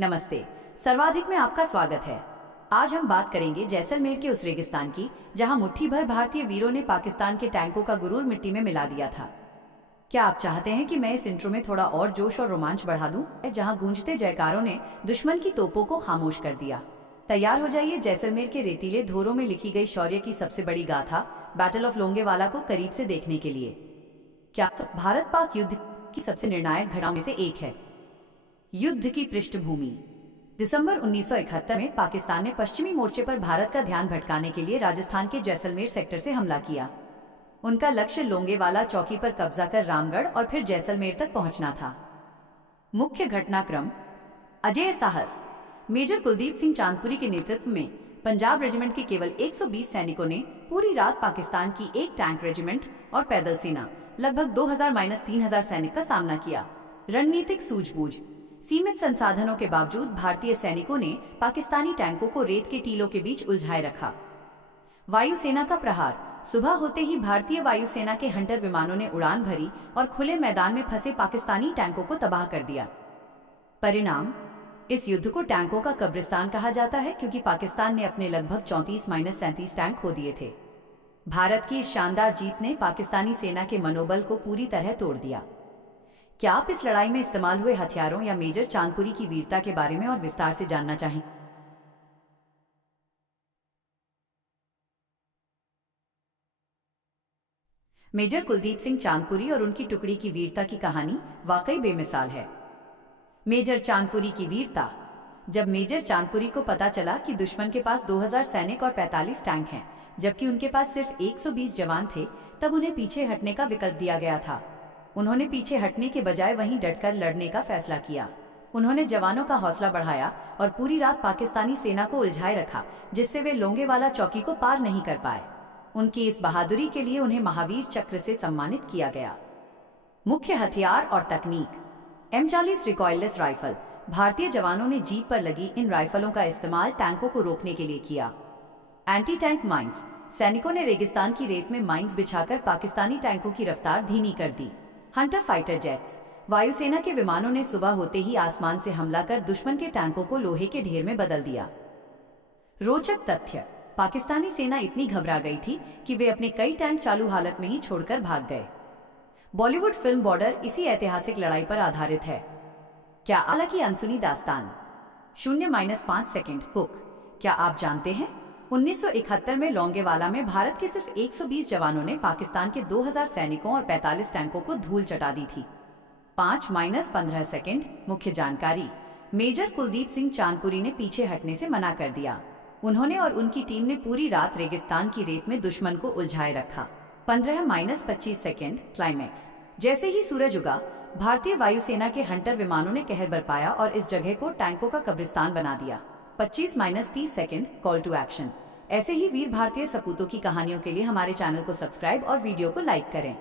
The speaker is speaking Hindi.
नमस्ते। सर्वाधिक में आपका स्वागत है। आज हम बात करेंगे जैसलमेर के उस रेगिस्तान की जहां मुट्ठी भर भारतीय वीरों ने पाकिस्तान के टैंकों का गुरूर मिट्टी में मिला दिया था। क्या आप चाहते हैं कि मैं इस इंट्रो में थोड़ा और जोश और रोमांच बढ़ा दूं, जहां गूंजते जयकारों ने दुश्मन की तोपों को खामोश कर दिया। तैयार हो जाइए जैसलमेर के रेतीले धोरों में लिखी गई शौर्य की सबसे बड़ी गाथा बैटल ऑफ लोंगेवाला को करीब से देखने के लिए। क्या भारत पाक युद्ध की सबसे निर्णायक घटनाओं में से एक है। युद्ध की पृष्ठभूमि। दिसंबर 1971 में पाकिस्तान ने पश्चिमी मोर्चे पर भारत का ध्यान भटकाने के लिए राजस्थान के जैसलमेर सेक्टर से हमला किया। उनका लक्ष्य लोंगेवाला चौकी पर कब्जा कर रामगढ़ और फिर जैसलमेर तक पहुंचना था। मुख्य घटनाक्रम। अजय साहस। मेजर कुलदीप सिंह चांदपुरी के नेतृत्व में पंजाब रेजिमेंट के केवल 120 सैनिकों ने पूरी रात पाकिस्तान की एक टैंक रेजिमेंट और पैदल सेना लगभग 2000-3000 सैनिक का सामना किया। रणनीतिक सूझबूझ। सीमित संसाधनों के बावजूद भारतीय सैनिकों ने पाकिस्तानी टैंकों को रेत के टीलों के बीच उलझाए रखा। वायुसेना का प्रहार। सुबह होते ही भारतीय वायुसेना के हंटर विमानों ने उड़ान भरी और खुले मैदान में फंसे पाकिस्तानी टैंकों को तबाह कर दिया। परिणाम। इस युद्ध को टैंकों का कब्रिस्तान कहा जाता है क्योंकि पाकिस्तान ने अपने लगभग 34-37 टैंक खो दिए थे। भारत की इस शानदार जीत ने पाकिस्तानी सेना के मनोबल को पूरी तरह तोड़ दिया। क्या आप इस लड़ाई में इस्तेमाल हुए हथियारों या मेजर चांदपुरी की वीरता के बारे में और विस्तार से जानना चाहें? मेजर कुलदीप सिंह चांदपुरी और उनकी टुकड़ी की वीरता की कहानी वाकई बेमिसाल है। मेजर चांदपुरी की वीरता। जब मेजर चांदपुरी को पता चला कि दुश्मन के पास 2000 सैनिक और 45 टैंक हैं, जबकि उनके पास सिर्फ 120 जवान थे, तब उन्हें पीछे हटने का विकल्प दिया गया था। उन्होंने पीछे हटने के बजाय वहीं डटकर लड़ने का फैसला किया। उन्होंने जवानों का हौसला बढ़ाया और पूरी रात पाकिस्तानी सेना को उलझाए रखा, जिससे वे लोंगेवाला चौकी को पार नहीं कर पाए। उनकी इस बहादुरी के लिए उन्हें महावीर चक्र से सम्मानित किया गया। मुख्य हथियार और तकनीक। M40 recoilless rifle. भारतीय जवानों ने जीप पर लगी इन राइफलों का इस्तेमाल टैंकों को रोकने के लिए किया। Anti tank mines. सैनिकों ने रेगिस्तान की रेत में माइंस बिछाकर पाकिस्तानी टैंकों की रफ्तार धीमी कर दी। Hunter fighter jets. वायुसेना के विमानों ने सुबह होते ही आसमान से हमला कर दुश्मन के टैंकों को लोहे के ढेर में बदल दिया। रोचक तथ्य। पाकिस्तानी सेना इतनी घबरा गई थी कि वे अपने कई टैंक चालू हालत में ही छोड़कर भाग गए। बॉलीवुड फिल्म बॉर्डर इसी ऐतिहासिक लड़ाई पर आधारित है। क्या आला की अनसुनी दास्तान। 0-5 सेकंड। हुक। क्या आप जानते हैं 1971 में लोंगेवाला में भारत के सिर्फ 120 जवानों ने पाकिस्तान के 2000 सैनिकों और 45 टैंकों को धूल चटा दी थी। 5-15 सेकंड। मुख्य जानकारी। मेजर कुलदीप सिंह चांदपुरी ने पीछे हटने से मना कर दिया। उन्होंने और उनकी टीम ने पूरी रात रेगिस्तान की रेत में दुश्मन को उलझाए रखा। 15-25 सेकंड। क्लाइमैक्स। जैसे ही सूरज उगा, भारतीय वायुसेना के हंटर विमानों ने कहर बरपाया और इस जगह को टैंकों का कब्रिस्तान बना दिया। 25-30 सेकंड। Call to action. ऐसे ही वीर भारतीय सपूतों की कहानियों के लिए हमारे चैनल को सब्सक्राइब और वीडियो को लाइक करें।